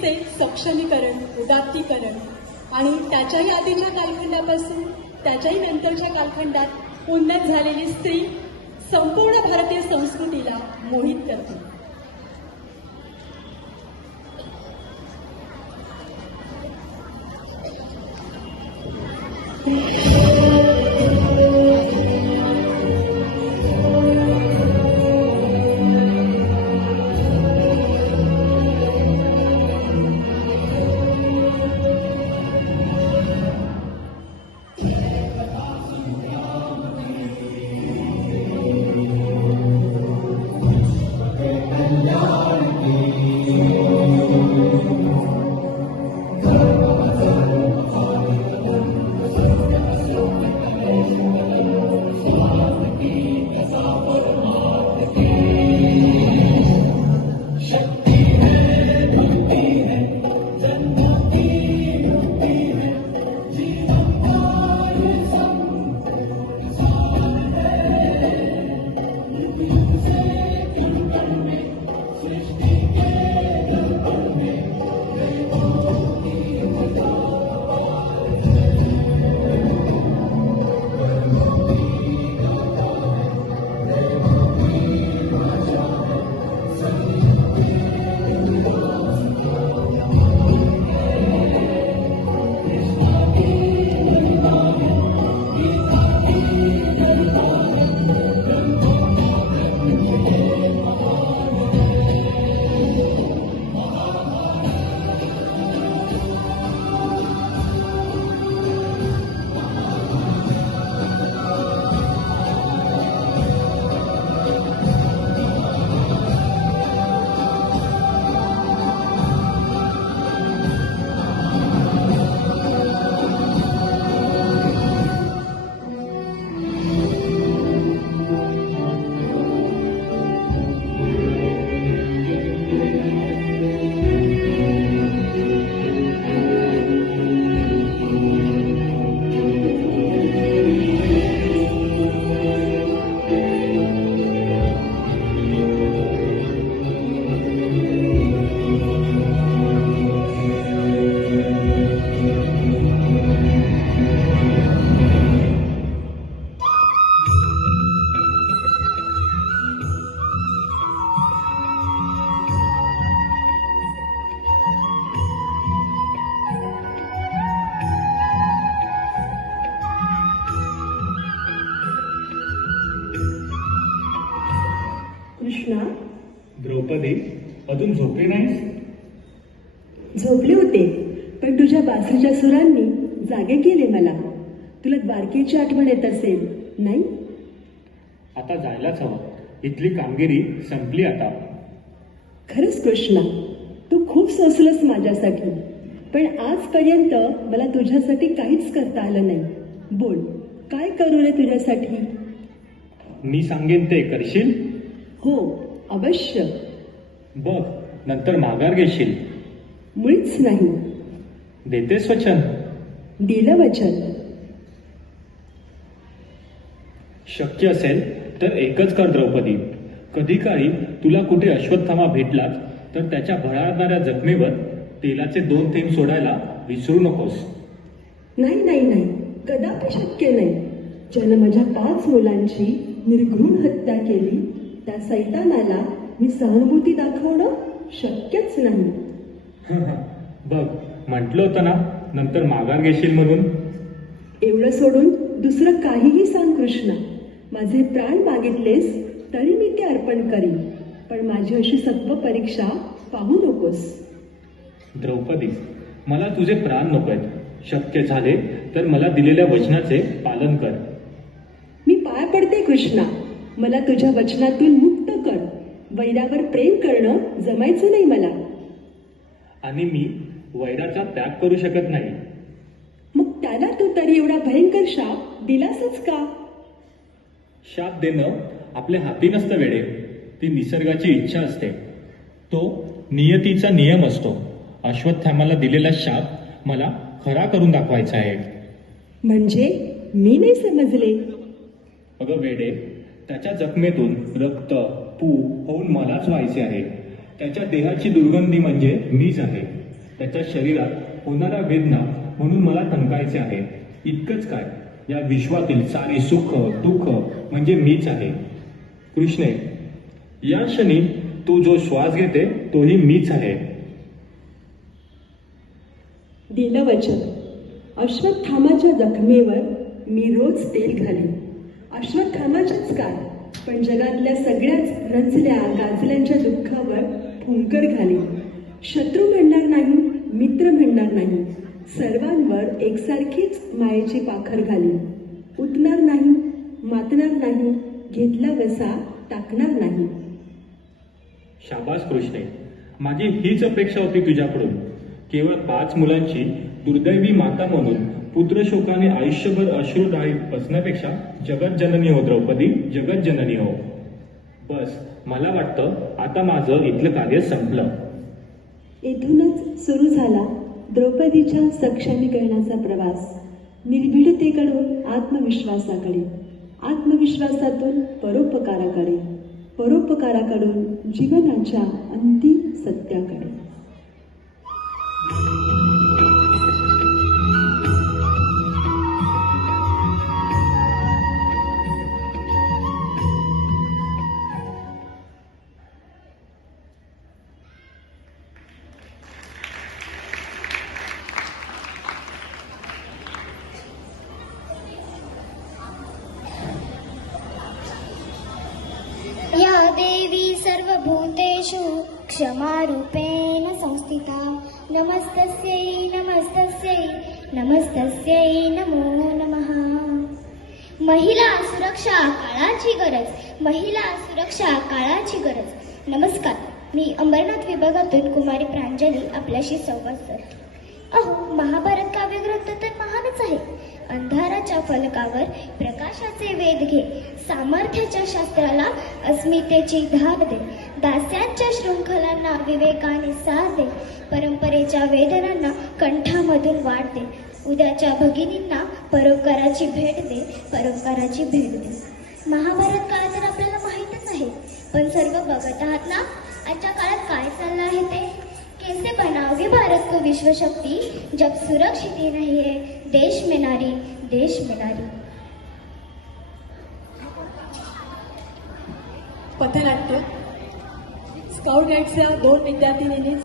स्त्रीचे सक्षमीकरण, उदात्तीकरण आणि त्याच्याही आधीच्या कालखंडापासून त्याच्याही नंतरच्या कालखंडात उन्नत झालेली स्त्री संपूर्ण भारतीय संस्कृतीला मोहित करते. कृष्णा, द्रौपदी, अजून झोपली नाहीस? झोपले होते, पण तुझ्या बासरीच्या सुरांनी जागे केले मला. तुला द्वारकेची आठवण येत असेल, नाही? आता जायलाच हवं. इथली कामगिरी संपली आता. खरंच कृष्णा, तू खूप सोसलंस माझ्यासाठी, पण आजपर्यंत मला तुझ्यासाठी काहीच करता आलं नाही. बोल, काय करू रे तुझ्यासाठी? मी सांगेन ते करशील? हो, अवश्य. बघ, नंतर माघार घेशील. मुळीच नाही. देतेस वचन? दिलं वचन. शक्य असेल तर एकच कर द्रौपदी. कधी काळी तुला कुठे अश्वत्थामा भेटलाच तर त्याच्या भडाळणाऱ्या जखमेवर तेलाचे 2 थेंब सोडायला विसरू नकोस. नाही नाही नाही, कदापि शक्य नाही. ज्यानं माझ्या 5 मुलांची निर्घृण हत्या केली त्या सैतानाला मी सहानुभूती दाखवणं शक्यच नाही. बघ, म्हटलं होतं ना नंतर माघार घेशील म्हणून. एवढं सोडून दुसरं काहीही सांग कृष्णा. माझे प्राण मागितलेस तरी मी ते अर्पण करीन, पण माझी अशी सत्व परीक्षा पाहू नकोस. द्रौपदी, मला तुझे प्राण नकोत. शक्य झाले तर मला दिलेल्या वचनाचे पालन कर. मी पाय पडते कृष्णा, मला तुझ्या वचनातून मुक्त कर. वैरावर प्रेम करणं जमायचं नाही मला. आणि मी वैराचा त्याग करू शकत नाही. मग त्याला तू तरी एवढा भयंकर शाप दिलासच का? शाप देणं आपल्या हाती नसतं वेडे. ती निसर्गाची इच्छा असते. तो नियतीचा नियम असतो. अश्वत्थामाला दिलेला शाप मला खरा करून दाखवायचा आहे. म्हणजे मी नाही समजले. अगं वेडे, त्याच्या जखमेतून रक्त पू होऊन मलाच व्हायचे आहे. त्याच्या देहाची दुर्गंधी म्हणजे मीच आहे. त्याच्या शरीरात होणारा वेदना म्हणून मला थंकायचे आहे. इतकंच काय, या विश्वातील सारे सुख दुःख म्हणजे मीच आहे. कृष्णे, या क्षणी तू जो श्वास घेते तोही मीच आहे. दिलं वचन. अश्वत्थामाच्या जखमेवर मी रोज तेल घालीन. अश्वत्थामाच्याच काय, पण जगातल्या सगळ्याच रंजल्या गाजल्यांच्या दुःखावर फुंकर घालीन. शत्रू म्हणणार नाही, मित्र म्हणणार नाही, सर्वांवर एकसारखीच मायेची पाखर घालीन. उठणार नाही, मातणार नाही, घेतला वसा टाकणार नाही. शाबास कृष्णे, माझी हीच अपेक्षा होती तुझ्याकडून. केवळ 5 मुलांची दुर्दैवी माता म्हणून पुत्रशोकाने आयुष्यभर अश्रू डाळीत बसण्यापेक्षा जगज्जननी हो द्रौपदी, जगज्जननी हो. बस, मला वाटतं आता माझं इथलं कार्य संपलं. इथूनच सुरू झाला द्रौपदीच्या सक्षमीकरणाचा प्रवास. निर्भीडतेकडून आत्मविश्वासाकडे, आत्मविश्वासातून परोपकाराकडे, परोपकाराकडून जीवनाच्या अंतिम सत्याकडे. या देवी सर्वभूतेषु क्षमारूपेण संस्थिता. नमस्तस्यै नमस्तस्यै नमस्तस्यै नमो नमः. महिला सुरक्षा काळाची गरज, महिला सुरक्षा काळाची गरज. नमस्कार, मी अंबरनाथ विभागातून कुमारी प्रांजली आपल्याशी संवाद साधते. अहो, महाभारत काव्यग्रंथ तर महानच आहे. अंधाराच्या फलकावर प्रकाशाचे वेध घे, सामर्थ्याच्या शास्त्राला अस्मितेची धार दे, दास्यांच्या शृंखलांना विवेकाने साथ दे, परंपरेच्या वेदनांना कंठामधून वाढ दे, उद्याच्या भगिनींना परोपकाराची भेट दे, परोपकाराची भेट दे. महाभारत काळ तर आपल्याला माहीतच आहे, पण सर्व बघत आहात ना आजच्या काळात काय चाललं आहे ते. कैसे बनाओगे भारत को विश्व शक्ति जब सुरक्षित ही नहीं है देश में नारी, देश में नारी. पथनाट्य स्काउट गाईडच्या 2 विद्यार्थिनींनी